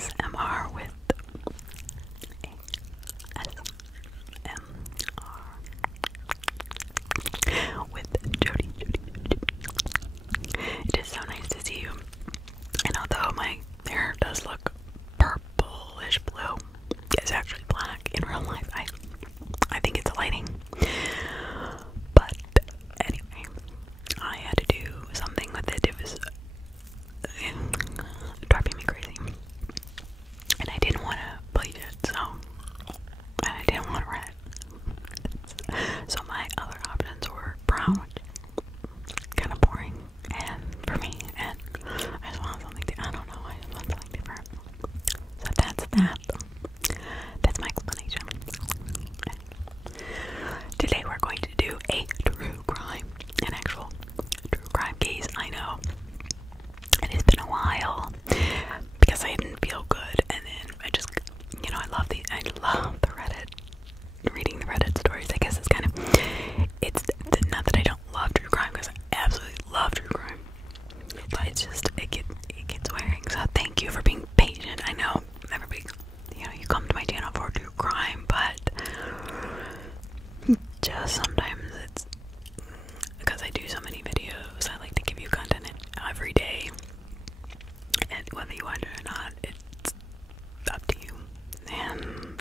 ASMR with Jody. It is so nice to see you. And although my hair does look purplish blue, it's actually black in real life. I think it's lighting. But anyway, I had to do something with it. It was driving me crazy. And I didn't want to bleach it, and I didn't want to red. So my other options were brown, which kind of boring, and for me, and I just wanted something I don't know, I just want something different. So that's that. That's my explanation. Today we're going to do a true crime, an actual true crime case. I know it has been a while because I didn't feel good, and then I just, I love the Reddit, reading the Reddit stories. I guess it's kind of, it's not that I don't love true crime, because I absolutely love true crime, but it's just, it gets wearing. So thank you for being patient. I know everybody, you come to my channel for true crime, but just sometimes it's because I do so many videos, I like to give you content every day, and whether you watch it or not, it's up to you.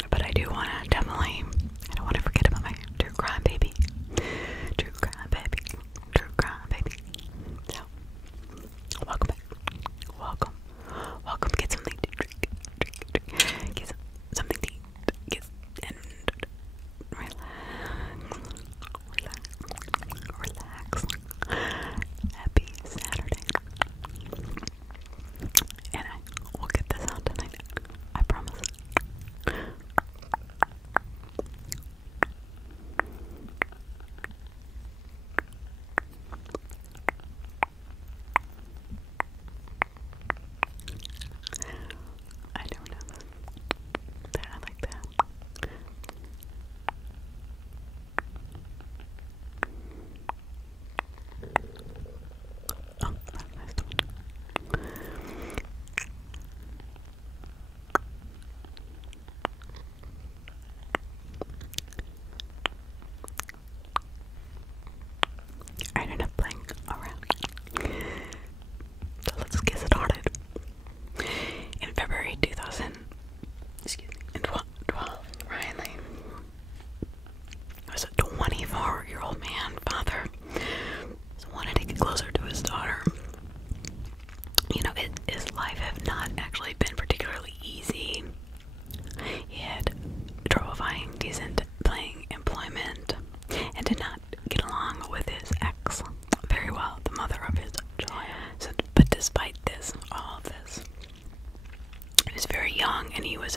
But I do want to definitely, I don't want to forget about my true crime baby. True crime baby. True crime baby. So, welcome back. Welcome. Get something to drink. Get something to eat. And relax. Happy Saturday. And I will get this out tonight. I promise. I don't know. I like that. Oh, that's nice. I ended up playing around. So let's get started. In February 2012, Ryan Lane was a 24-year-old man, father, wanted to get closer to his daughter. His life had not actually been particularly easy. He had trouble finding decent paying employment and did not get along with his ex very well, the mother of his child. But despite all of this, he was very young, and he was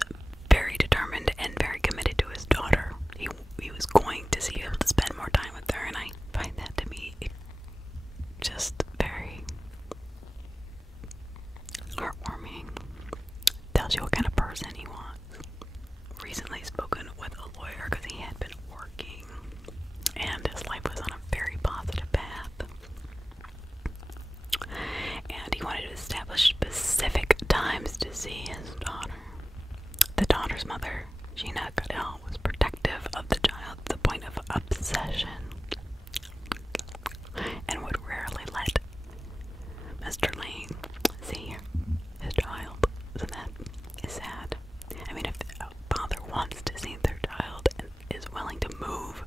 very determined and very committed to his daughter. He was going to be able to spend more time with her, and I find that to be just very heartwarming. Tells you what kind of person he was. Recently spoken with a lawyer because he had been working, and his life was on a very positive path. And he wanted to establish specific times to see his daughter. The daughter's mother, Gina Goodell, was protective of the child to the point of obsession, and would rarely let Mr. Lane see his child. So that is sad. I mean, if a father wants to see their child and is willing to move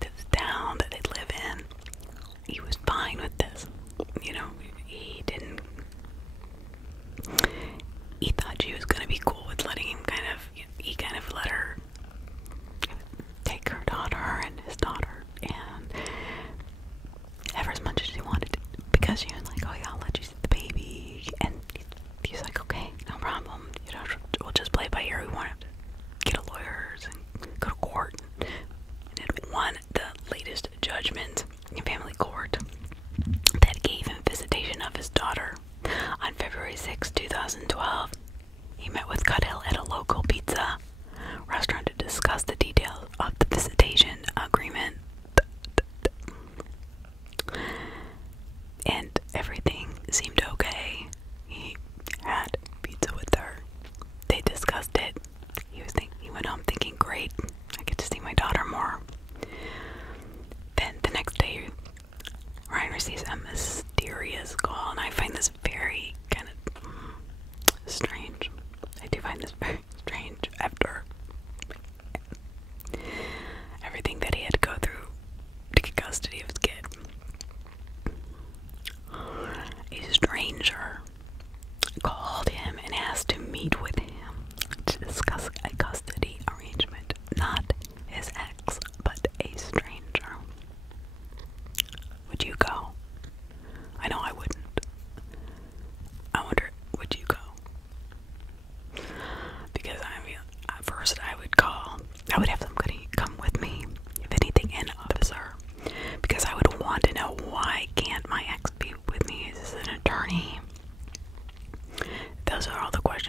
to the town that they live in, he was fine with this. He didn't. He thought she was gonna be cool with letting him he kind of let her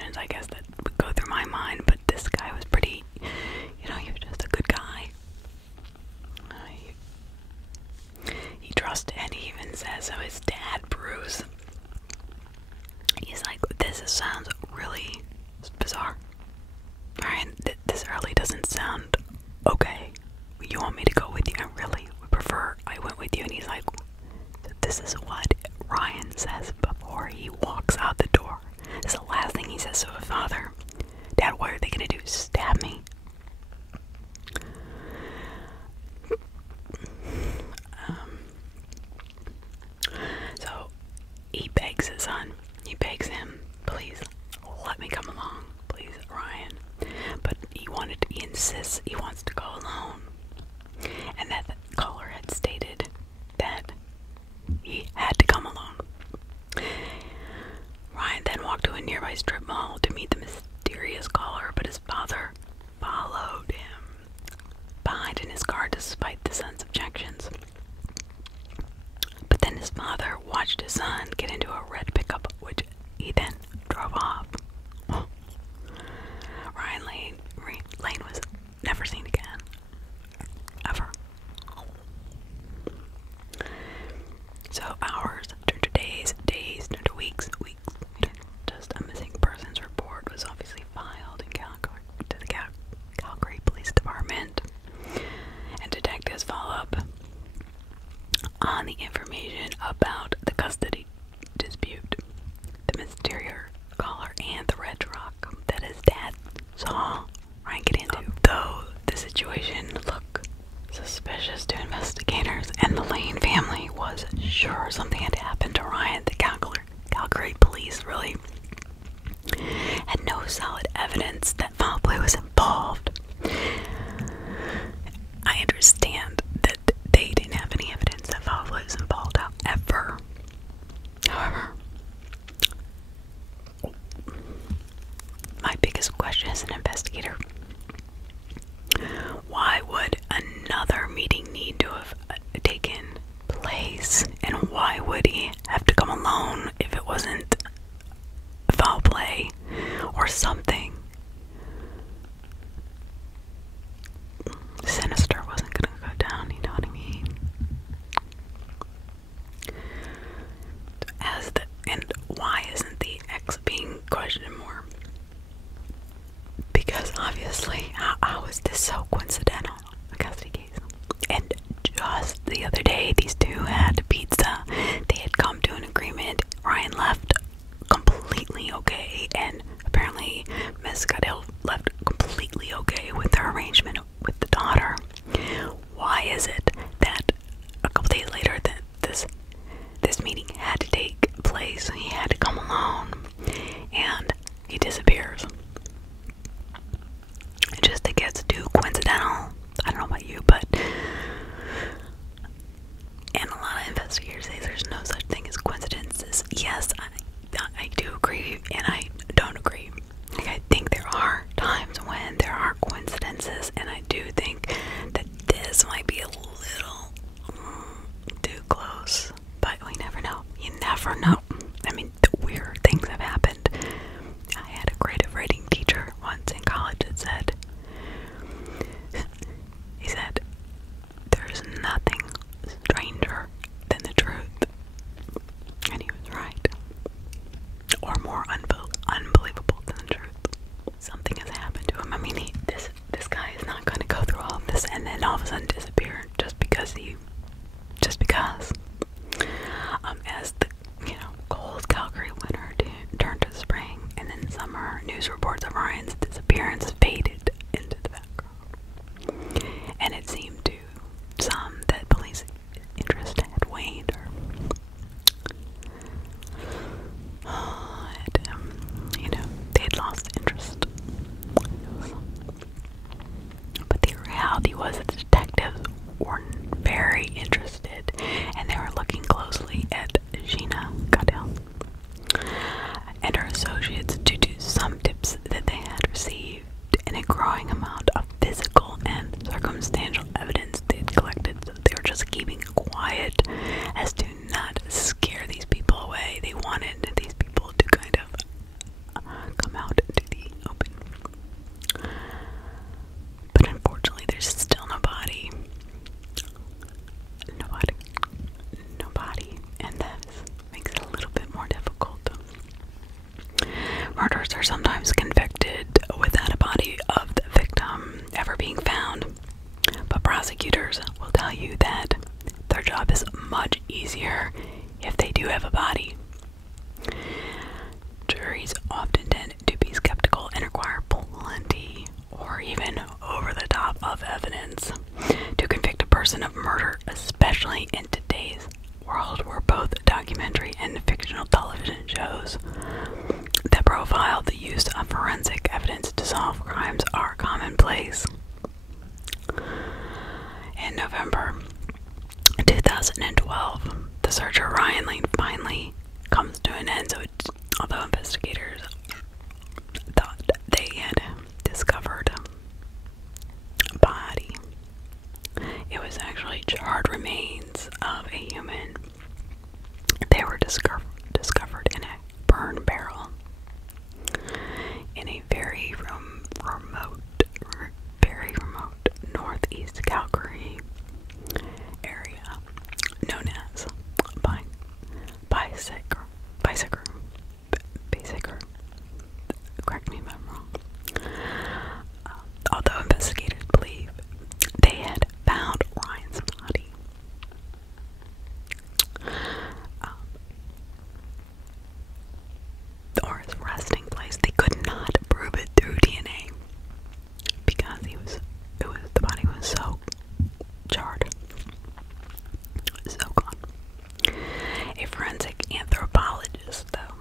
questions, I guess, that would go through my mind, but this guy was pretty, he was just a good guy. He trusted, and he even says, so his dad, Bruce, he's like, this sounds really bizarre. Ryan, this really doesn't sound okay. You want me to go with you? I really would prefer I went with you. And he's like, this is what Ryan says before he walks out the door. This is the last thing he says to his father. Dad, what are they gonna do? Stab me? So he begs his son. He begs him, please let me come along, please, Ryan. But he insists he wants to go alone. And that the caller had stated that he had to come alone. Ryan then walked to a nearby strip mall to meet the mysterious caller, but his father followed him behind in his car despite the son's objections. But then his father watched his son get into a red pickup, which he then drove off. Ryan Lane was never seen again. Ever. So hours turned to days, days turned to weeks, weeks. Just a missing persons report was obviously filed in to the Calgary Police Department, and detectives follow up on the information about the custody dispute, the mysterious caller, and the red truck that his dad saw Ryan get into. Though the situation looked suspicious to investigators, and the Lane family was sure something had happened to Ryan, the Calgary police really had no solid evidence that foul play was involved. I understand that they didn't have any evidence that foul play was involved, however, my biggest question as an investigator: why would another meeting need to have taken place, and why would he have to come alone if it wasn't foul play or something sinister wasn't gonna go down, you know what I mean? And why isn't the ex being questioned more? Because obviously, how is this so coincidental? A custody case. And just the other day, these two had pizza. They had come to an agreement. Ryan left completely okay, and apparently Miss Goodell left completely okay with their arrangement with the daughter. Why is it that a couple days later that this meeting had to take place, and he had to come alone, and he disappears? It just gets too coincidental. I don't know about you, but and a lot of investigators say there's no such thing as coincidences. Yes, I do agree, and I don't agree. Like, I think there are times when there are coincidences, and I do think that this might be a little too close, but we never know. You never know. I mean, the weird things have happened. I had a creative writing teacher once in college that said, he said, there's nothing stranger than the truth. And he was right. Or more unbelievable than the truth. Something has happened to him. I mean, this guy is not going to go through all of this and then all of a sudden disappear just because. As the cold Calgary winter turned to spring, and then summer, news reports of Ryan's disappearance faded into the background, and it seemed to some that police interest had waned, or they had lost interest. But the reality was that the detectives were very interested, and they were looking closely at Gina Goodell and her associates due to some tips that they had received easier if they do have a body. Juries often tend to be skeptical and require plenty or even over the top of evidence to convict a person of murder, especially in today's world where both documentary and fictional television shows that profile the use of forensic evidence to solve crimes are commonplace. In November 2012, the search for Ryan Lane finally comes to an end. So although investigators thought they had discovered a body, it was actually charred remains of a human. They were discovered in a burn barrel in a very remote northeast Calgary area known as Bicycle. Correct me if I'm wrong. Although investigators believe they had found Ryan's body, or his resting place, they could not prove it through DNA because the body was so charred, so gone. A forensic anthropologist, though,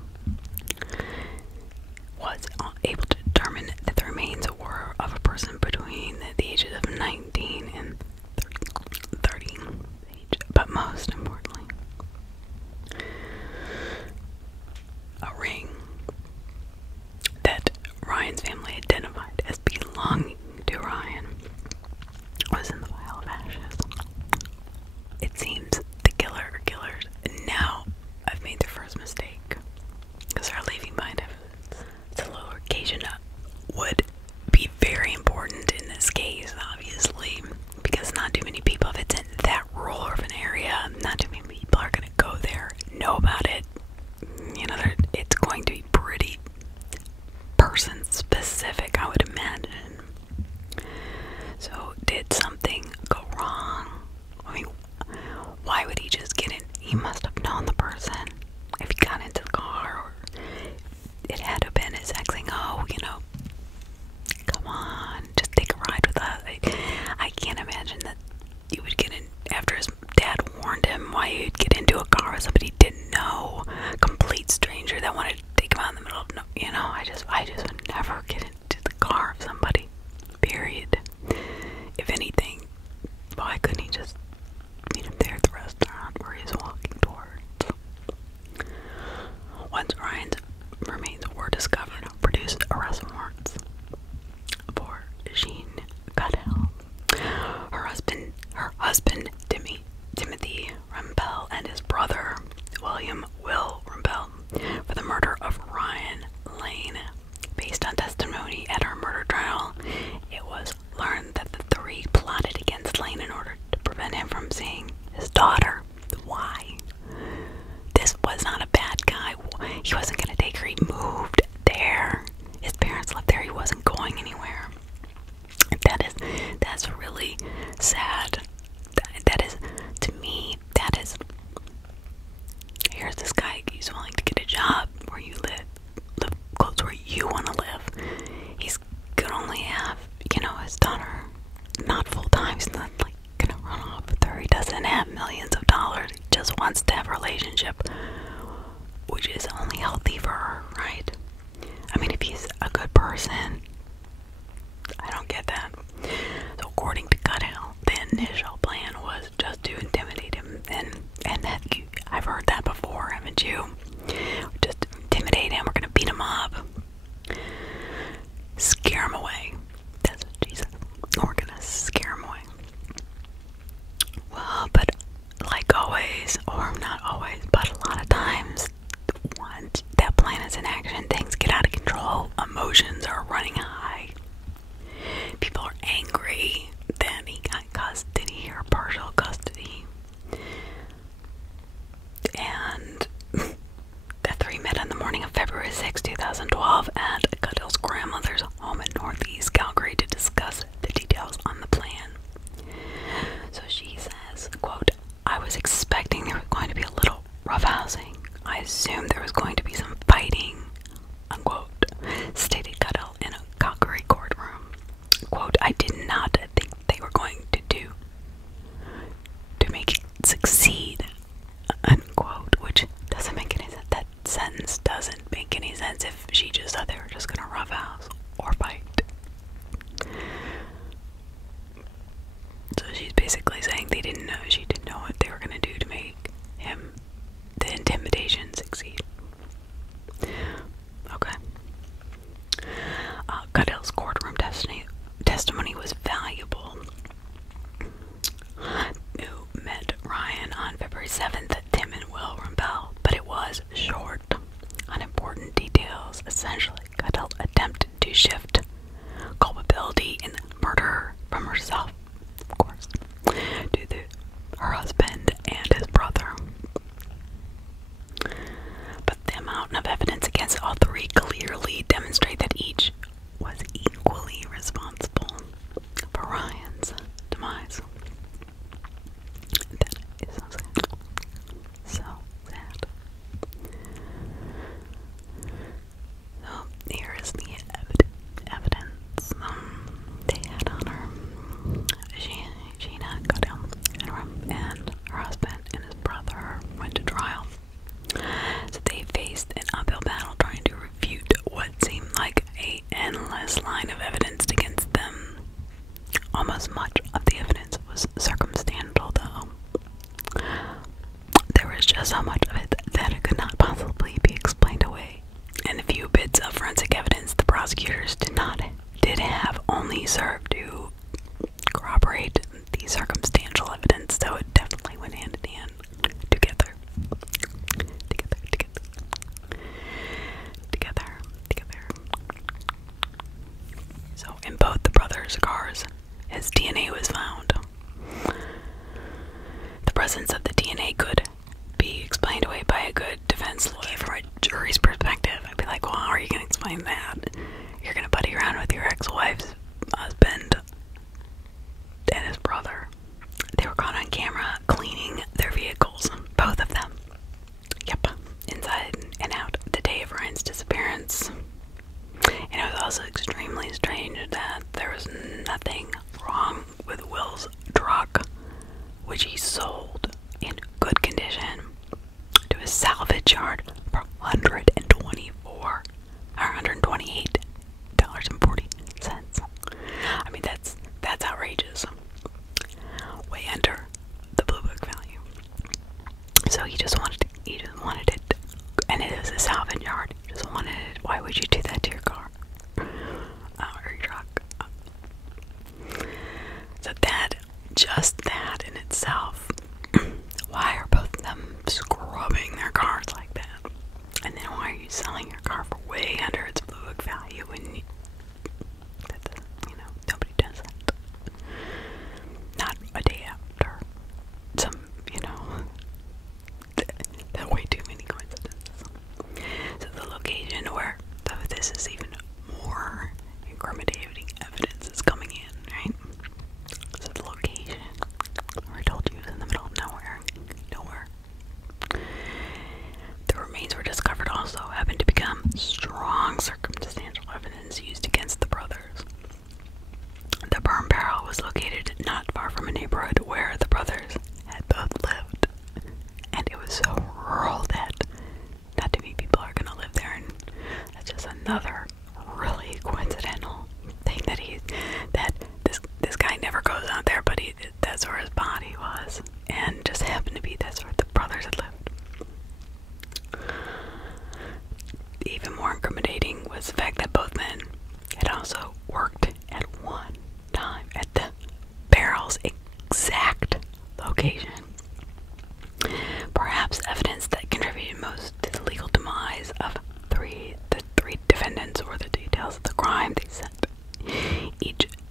was able to determine that the remains were of a person between the ages of 19 and 30. But most importantly, a ring that Ryan's family identified as belonging to Ryan was in the pile of ashes. It seems the killer or killers now have made their first mistake because they're leaving behind evidence. The location would be very important in this case, obviously, because not too many people, if it's in that rural urban area, not too many people are going to go there, know about it. You know, it's going to be pretty person specific, I would imagine. So, did something go wrong? I mean, why would he just get in? He must have known the person. If he got into the car, or it had to have been his ex saying, oh, you know, come on, just take a ride with us. I can't imagine that he would get in after his dad warned him why he'd get into a car with somebody he didn't know, a complete stranger that wanted to take him out in the middle of no, you know, I just would never get into the car of somebody, period. If anything, why couldn't he just meet him there at the restaurant where he's walking towards? Once Ryan's remains were discovered, produced arrest warrants for Jean Goodell, her husband Timothy Rumbell, and his brother William Will Rumbell for the murder of Ryan Lane. Based on testimony at her murder trial, it was learned that the three plotted against Lane in order to prevent him from seeing his daughter. Why? This was not a bad guy. He wasn't going to take her. He moved there. His parents lived there. He wasn't going anywhere. That's really sad. That is, to me, that is, here's this guy, he's willing to get a job where you live close to where you want to live. He's gonna only have, you know, his daughter, not full time. He's not like gonna run off with her. He doesn't have millions of dollars. He just wants to have a relationship, which is only healthy for her, right? I mean, if he's a good person, I don't get that. So according to Goodell, the initial plan was just to intimidate him, and that I've heard that before, haven't you? Just intimidate him. We're gonna beat him up, scare him away. That's what Jesus. We're gonna scare him away. Well, but like always, or not always, but a lot of times, once that plan is in action, things get out of control. Emotions are running Goodell's courtroom testimony was valuable. Who met Ryan on February 7th, Tim and Will rebelled, but it was short on important details. Essentially, Goodell attempted to shift culpability in the murder from herself, of course, to her husband and his brother. But the mountain of evidence against all three clearly demonstrate that each was equally responsible for Ryan's demise. That is so sad. So sad. So here is the evidence they had on her. Sheena Goodell and her husband and his brother went to trial. So they faced an uphill battle trying to refute what seemed like an endless line of evidence against them. Almost much of the evidence was circumstantial, though. There was just so much of it that it could not possibly be explained away. And the few bits of forensic evidence the prosecutors did have only served to corroborate the circumstantial evidence, so it definitely went hand in hand together. So in both the brothers' cars, his DNA was found. The presence of the DNA could be explained away by a good defense lawyer. From a jury's perspective, I'd be like, well, how are you going to explain that? You're going to buddy around with your ex-wife's husband and his brother. They were caught on camera cleaning their vehicles, both of them. Yep, inside and out the day of Ryan's disappearance. And it was also extremely strange that there was nothing wrong with Will's truck, which he sold in good condition to a salvage yard for $128.40. I mean, that's outrageous. Way under the Blue Book value. So he just wanted it, and it was a salvage yard. He just wanted it. Why would you do that to your car or your truck? So that in itself. Why are both of them scrubbing their cars like that? And then why are you selling your car for way under its Blue Book value when nobody does that? Not a day after. There are way too many coincidences. So the location where this is even more incriminating evidence is coming in, right? So the location where I told you it was in the middle of nowhere. The remains were discovered also happened to become strong circumstantial evidence used against the brothers. The burn barrel was located not far from a neighborhood where the brothers had both lived. And it was so rural that not too many people are going to live there, and that's just another really coincidental thing that this guy never goes out there, but that's where his body was, and just happened to be that's where the brothers had lived. Even more incriminating was the fact that both men had also worked at one time at the barrel's exact location. Perhaps evidence that contributed most to the legal demise of the three defendants, or the details of the crime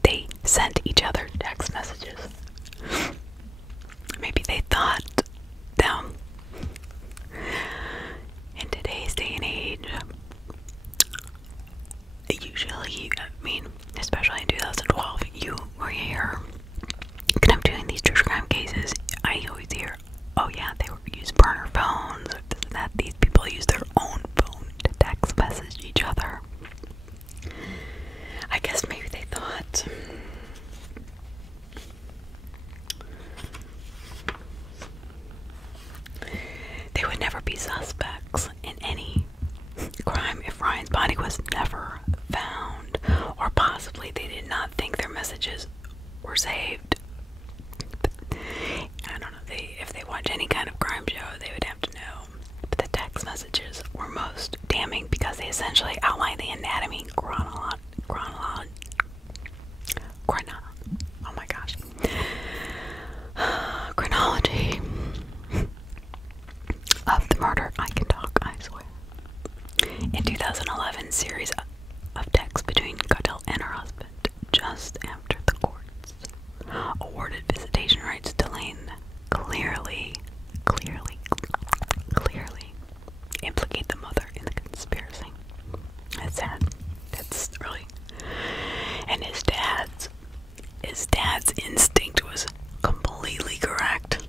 they sent each other text messages. Maybe they thought, down in today's day and age, usually, especially in 2012, you hear, when I'm doing these true crime cases, I always hear, oh yeah, they use burner phones, or this and that. These people use their own phone to text message each other. I guess maybe they thought they would never be suspects in any crime if Ryan's body was never found, or possibly they did not think their messages were saved. I don't know, if they watch any kind of crime show, they would have to know. But the text messages were most damning because they essentially outline the anatomy chronologically awarded visitation rights to Lane clearly implicate the mother in the conspiracy. That's sad. That's really... And his dad's instinct was completely correct.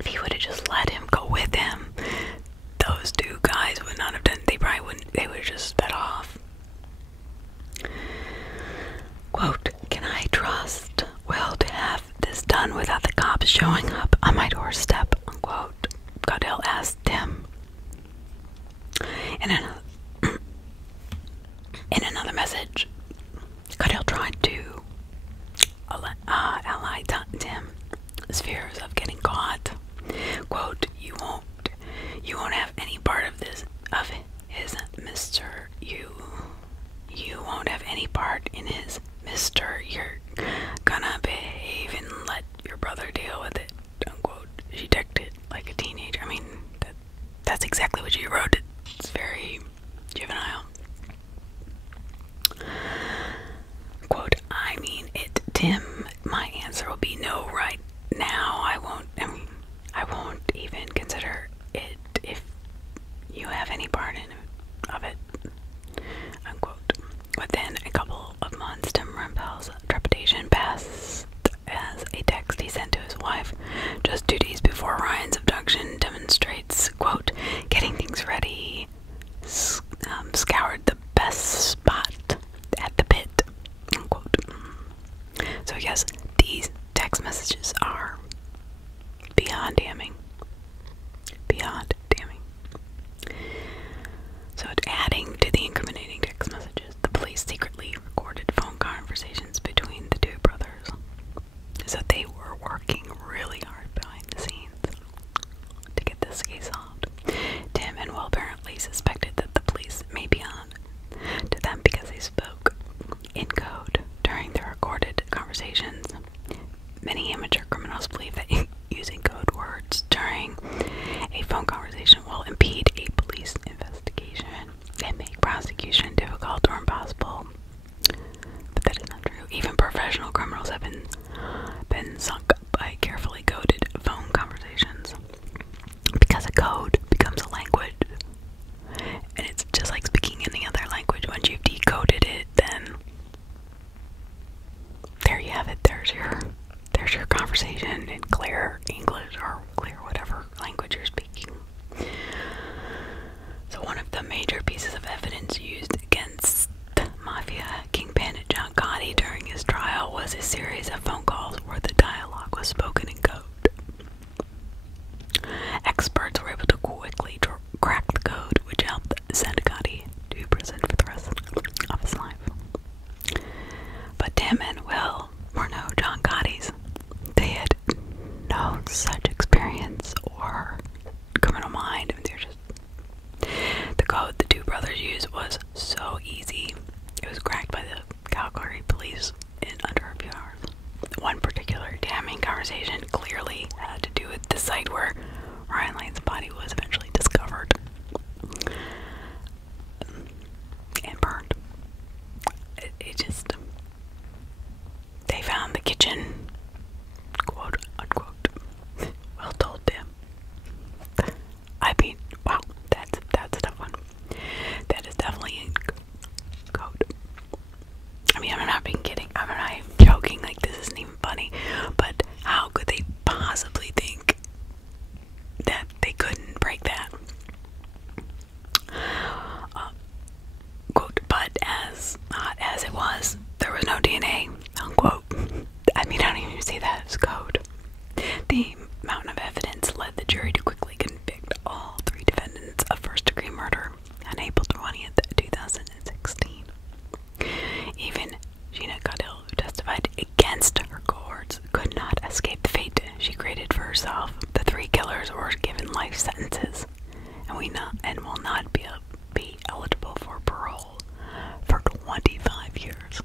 If he would have just let him go with him, those two guys would not have done... They would have just sped off. Quote, "Can I trust Will to have this done without the cops showing up on my doorstep?" Unquote. Goodell asked Tim. In another message, Goodell tried to ally Tim's fears of getting caught. Quote, you won't have any part of this, of his Mr. You won't have any part in his Mr. You're gonna behave and let your brother deal with it." Unquote. She dictated like a teenager. I mean, that's exactly what she wrote. It's very juvenile. Quote, "I mean it, Tim. My answer will be no right now. I won't even consider it if you have any part of it." Unquote. Within a couple of months, Tim Rumpel's trepidation passed as a text he sent to his wife just 2 days before Ryan's abduction demonstrates, quote, "Getting things ready, scoured the best spot at the pit," unquote. So yes, these text messages are beyond damning. Beyond damning. So adding to the incriminating text messages, the police secretly recorded phone conversations between the two brothers. So they were working really hard behind the scenes to get this case solved. Tim and Will apparently suspected that the police may be on to them because they spoke in code during the recorded conversations. Many amateur criminals believe that using code words during a phone conversation will impede a police investigation and make prosecution difficult or impossible. But that is not true. Even professional criminals have been sunk by carefully coded phone conversations. Because a code becomes a language. And it's just like speaking any other language. Once you've decoded it, then there you have it. There's your conversation in clear English or clear whatever language you're speaking. So one of the major pieces of evidence used against Mafia Kingpin John Gotti during his trial was a series of phone calls where the dialogue was spoken in code. Experts were able to quickly crack the code, which helped send Gotti to prison for the rest of his life. But Tim and Will were no John Gottis. They had no such experience or criminal mind. I mean, they're just... The code the two brothers used was so easy. It was cracked by the Calgary police in under a few hours. One particular damning conversation clearly had to do with the site where Ryan Lane's body was eventually discovered and burned. It just... They found the kitchen, quote unquote. Well told, Tim. I mean, wow, that's a tough one. That is definitely in code. I mean, I'm not being kidding. I'm not even joking. Like, this isn't even funny. But how could they possibly think that they couldn't break that? Quote, "But as hot as it was, there was no DNA," unquote. I mean, I don't even see that as code. The mountain of evidence led the jury to quickly convict all 3 defendants of first-degree murder on April 20th, 2016. Even Gina Goodell, who testified against her cohorts, could not escape the fate she created for herself. The 3 killers were given life sentences and will not be eligible for parole for 25 years.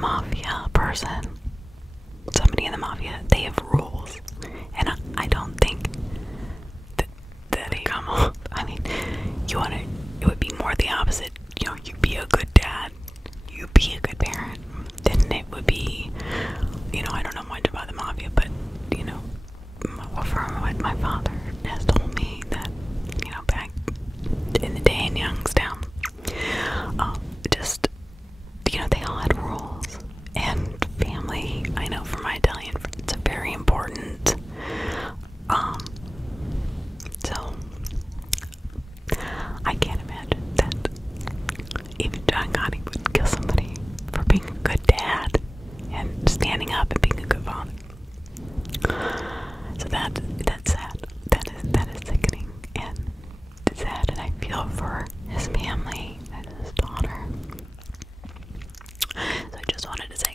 mafia person, somebody in the mafia, they have rules, and I don't think that they come up. I mean, it would be more the opposite. You know, you be a good dad, you be a good parent, then it would be, you know, I don't know much about the mafia, but, you know, from what my father has told me, that, you know, back in the day in Youngstown, just, you know, they all had rules, and family, I know for my Italian friends, it's very important. So I can't imagine that even John Gotti would kill somebody for being a good dad and standing up and being a good father. So that's sad. That is sickening and sad, and I feel for his family and his daughter. So I just wanted to say